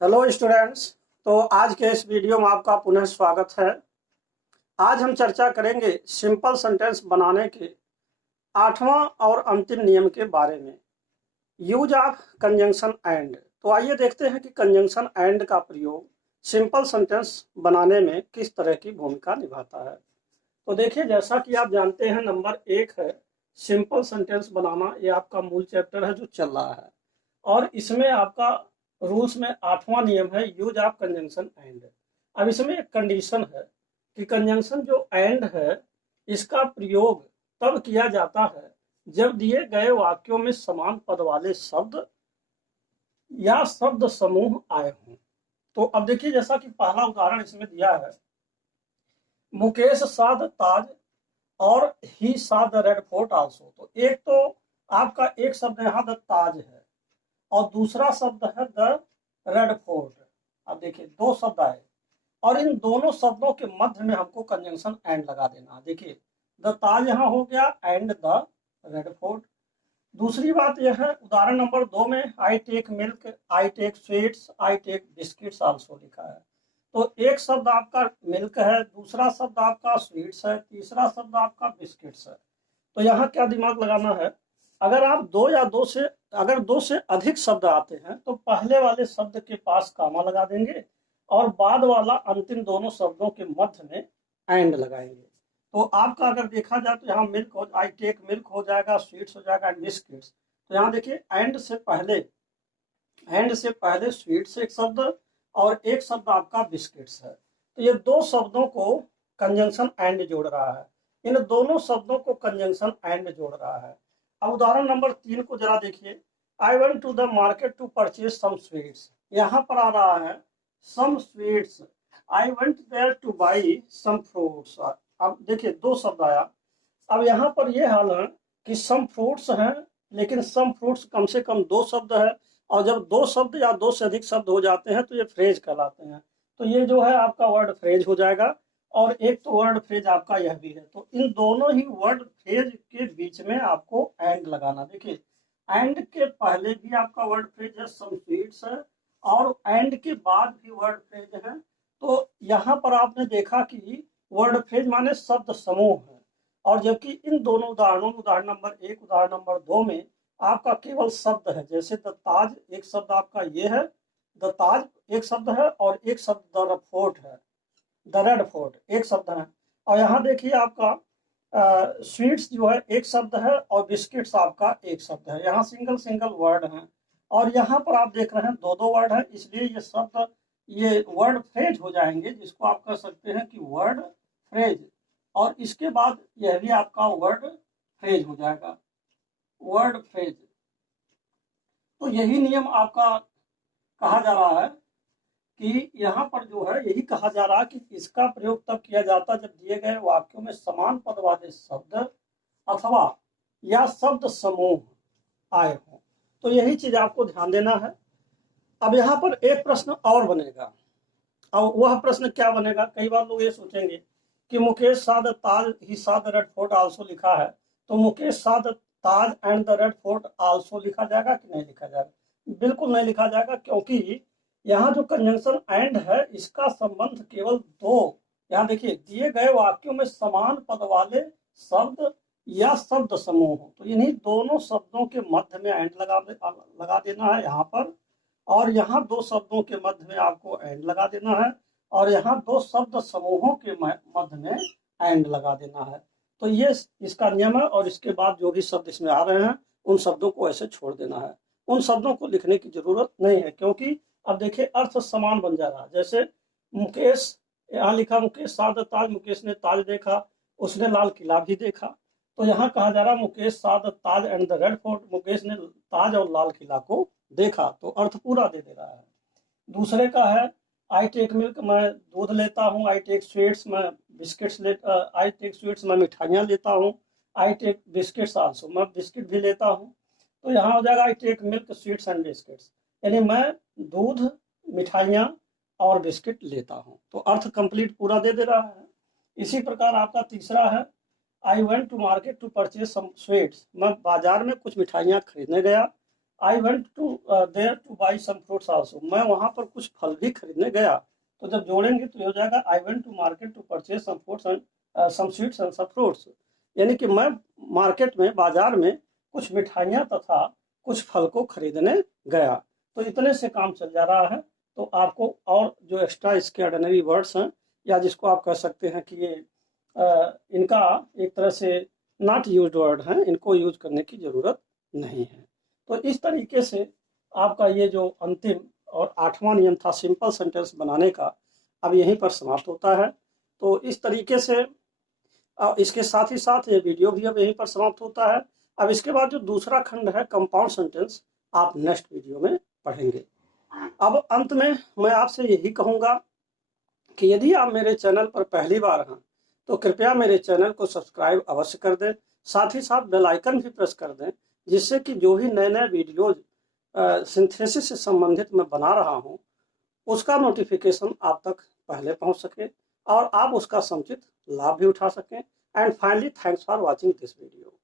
Hello students. तो आज के इस वीडियो में आपका पुनः स्वागत है। आज हम चर्चा करेंगे सिंपल सेंटेंस बनाने के आठवां और अंतिम नियम के बारे में, यूज ऑफ कंजंक्शन एंड। तो आइए देखते हैं कि कंजंक्शन एंड का प्रयोग सिंपल सेंटेंस बनाने में किस तरह की भूमिका निभाता है। तो देखिए, जैसा कि आप जानते हैं, नंबर 1 है सिंपल सेंटेंस बनाना। ये आपका मूल चैप्टर है जो चल रहा है, और इसमें आपका रूल्स में 8वां नियम है यूज ऑफ कंजंक्शन एंड। अब इसमें एक कंडीशन है कि कंजंक्शन जो एंड है इसका प्रयोग तब किया जाता है जब दिए गए वाक्यों में समान पद वाले शब्द या शब्द समूह आए हों। तो अब देखिए, जैसा कि पहला उदाहरण इसमें दिया है, मुकेश saw the ताज और ही saw the red fort also. तो एक तो आपका एक शब्द यहाँ द ताज है और दूसरा शब्द है द रेड फोर्ट। अब देखिए, दो शब्द आए और इन दोनों शब्दों के मध्य में हमको कंजंक्शन एंड लगा देना है। देखिए, द ताज यहाँ हो गया एंड द रेड फोर्ट। दूसरी बात यह है, उदाहरण नंबर 2 में I take milk, I take sweets, I take biscuits also लिखा है। तो एक शब्द आपका मिल्क है, दूसरा शब्द आपका स्वीट्स है, तीसरा शब्द आपका बिस्किट्स है। तो यहाँ क्या दिमाग लगाना है, अगर आप अगर दो से अधिक शब्द आते हैं तो पहले वाले शब्द के पास कामा लगा देंगे और बाद वाला अंतिम दोनों शब्दों के मध्य में एंड लगाएंगे। तो आपका अगर देखा जाए तो यहाँ मिल्क हो, आई टेक मिल्क हो जाएगा, स्वीट्स हो जाएगा एंड बिस्किट्स। तो यहाँ देखिए, एंड से पहले स्वीट्स एक शब्द और एक शब्द आपका बिस्किट्स है। तो ये दो शब्दों को कंजंक्शन एंड जोड़ रहा है, इन दोनों शब्दों को कंजंक्शन एंड जोड़ रहा है। अब उदाहरण नंबर 3 को जरा देखिए, I went to the market to purchase some sweets. यहाँ पर आ रहा है some sweets, I went there to buy some fruits. अब देखिए, दो शब्द आया। अब यहाँ पर यह हाल है कि सम फ्रूट्स हैं, लेकिन सम फ्रूट्स कम से कम दो शब्द है, और जब दो शब्द या दो से अधिक शब्द हो जाते हैं तो ये फ्रेज कहलाते हैं। तो ये जो है आपका वर्ड फ्रेज हो जाएगा, और एक तो वर्ड फ्रेज आपका यह भी है। तो इन दोनों ही वर्ड फ्रेज के बीच में आपको एंड लगाना। देखिए, एंड के पहले भी आपका वर्ड फ्रेज है, सम स्वीट्स है, और एंड के बाद भी वर्ड फ्रेज है। तो यहाँ पर आपने देखा कि वर्ड फ्रेज माने शब्द समूह है, और जबकि इन दोनों उदाहरणों में, उदाहरण नंबर 1 उदाहरण नंबर 2 में आपका केवल शब्द है। जैसे द ताज, एक शब्द आपका ये है, द ताज एक शब्द है, और एक शब्द द फोर्ट है, द रेड फोर्ट एक शब्द है। और यहाँ देखिए, आपका स्वीट्स जो है एक शब्द है, और बिस्किट्स आपका एक शब्द है। यहाँ सिंगल सिंगल वर्ड है, और यहाँ पर आप देख रहे हैं दो दो वर्ड है, इसलिए ये वर्ड फ्रेज हो जाएंगे, जिसको आप कह सकते हैं कि वर्ड फ्रेज। और इसके बाद यह भी आपका वर्ड फ्रेज हो जाएगा, वर्ड फ्रेज। तो यही नियम आपका कहा जा रहा है कि यहाँ पर जो है यही कहा जा रहा है कि इसका प्रयोग तब किया जाता है जब दिए गए वाक्यों में समान पद वाले शब्द अथवा या शब्द समूह आए हों। तो यही चीज आपको ध्यान देना है। अब यहाँ पर एक प्रश्न और बनेगा, और वह प्रश्न क्या बनेगा, कई बार लोग ये सोचेंगे कि Mukesh saw the Taj, he saw the red fort also लिखा है, तो Mukesh saw the Taj and the red fort also लिखा जाएगा कि नहीं लिखा जाएगा? बिल्कुल नहीं लिखा जाएगा, क्योंकि यहाँ जो कंजंक्शन एंड है इसका संबंध केवल दो, यहाँ देखिए, दिए गए वाक्यों में समान पद वाले शब्द या शब्द समूह हो, तो इन्हीं दोनों शब्दों के मध्य में एंड लगा देना है यहाँ पर, और यहाँ दो शब्दों के मध्य में आपको एंड लगा देना है, और यहाँ दो शब्द समूहों के मध्य में एंड लगा देना है। तो ये इसका नियम है, और इसके बाद जो भी शब्द इसमें आ रहे हैं उन शब्दों को ऐसे छोड़ देना है, उन शब्दों को लिखने की जरूरत नहीं है, क्योंकि अब देखिए अर्थ समान बन जा रहा है। जैसे मुकेश, यहाँ लिखा मुकेश saw the ताज, मुकेश ने ताज देखा, उसने लाल किला भी देखा। तो यहाँ कहा जा रहा Mukesh saw the Taj and the red fort, Mukesh ने ताज और लाल किला को देखा। तो अर्थ पूरा दे रहा है। दूसरे का है आई टेक मिल्क, मैं दूध लेता हूँ, आई टेक स्वीट्स, मैं आई टेक स्वीट्स, मैं मिठाइयाँ लेता हूँ, आई टेक बिस्किट्स आल्सो, मैं बिस्किट भी लेता हूँ। तो यहाँ हो जाएगा I take milk sweets and biscuits, यानी मैं दूध, मिठाइयाँ और बिस्किट लेता हूँ। तो अर्थ कंप्लीट पूरा दे रहा है। इसी प्रकार आपका तीसरा है, I went to market to purchase some sweets, मैं बाजार में कुछ मिठाइयाँ खरीदने गया, I went to there to buy some fruits also, मैं वहां पर कुछ फल भी खरीदने गया। तो जब जोड़ेंगे तो ये हो जाएगा I went to market to purchase some fruits and some sweets and some fruits, यानी कि मैं मार्केट में, बाजार में कुछ मिठाइयाँ तथा कुछ फल को खरीदने गया। तो इतने से काम चल जा रहा है। तो आपको और जो एक्स्ट्रा इसके ऑर्डिनरी वर्ड्स हैं, या जिसको आप कह सकते हैं कि ये इनका एक तरह से नॉट यूज्ड वर्ड हैं, इनको यूज करने की ज़रूरत नहीं है। तो इस तरीके से आपका ये जो अंतिम और 8वां नियम था सिंपल सेंटेंस बनाने का, अब यहीं पर समाप्त होता है। तो इस तरीके से इसके साथ ही साथ ये वीडियो भी अब यहीं पर समाप्त होता है। अब इसके बाद जो दूसरा खंड है कंपाउंड सेंटेंस, आप नेक्स्ट वीडियो में पढ़ेंगे। अब अंत में मैं आपसे यही कहूँगा कि यदि आप मेरे चैनल पर पहली बार हैं तो कृपया मेरे चैनल को सब्सक्राइब अवश्य कर दें, साथ ही साथ बेल आइकन भी प्रेस कर दें, जिससे कि जो भी नए नए वीडियोज सिंथेसिस से संबंधित मैं बना रहा हूँ उसका नोटिफिकेशन आप तक पहले पहुँच सके और आप उसका समुचित लाभ भी उठा सकें। And finally, thanks for watching this video.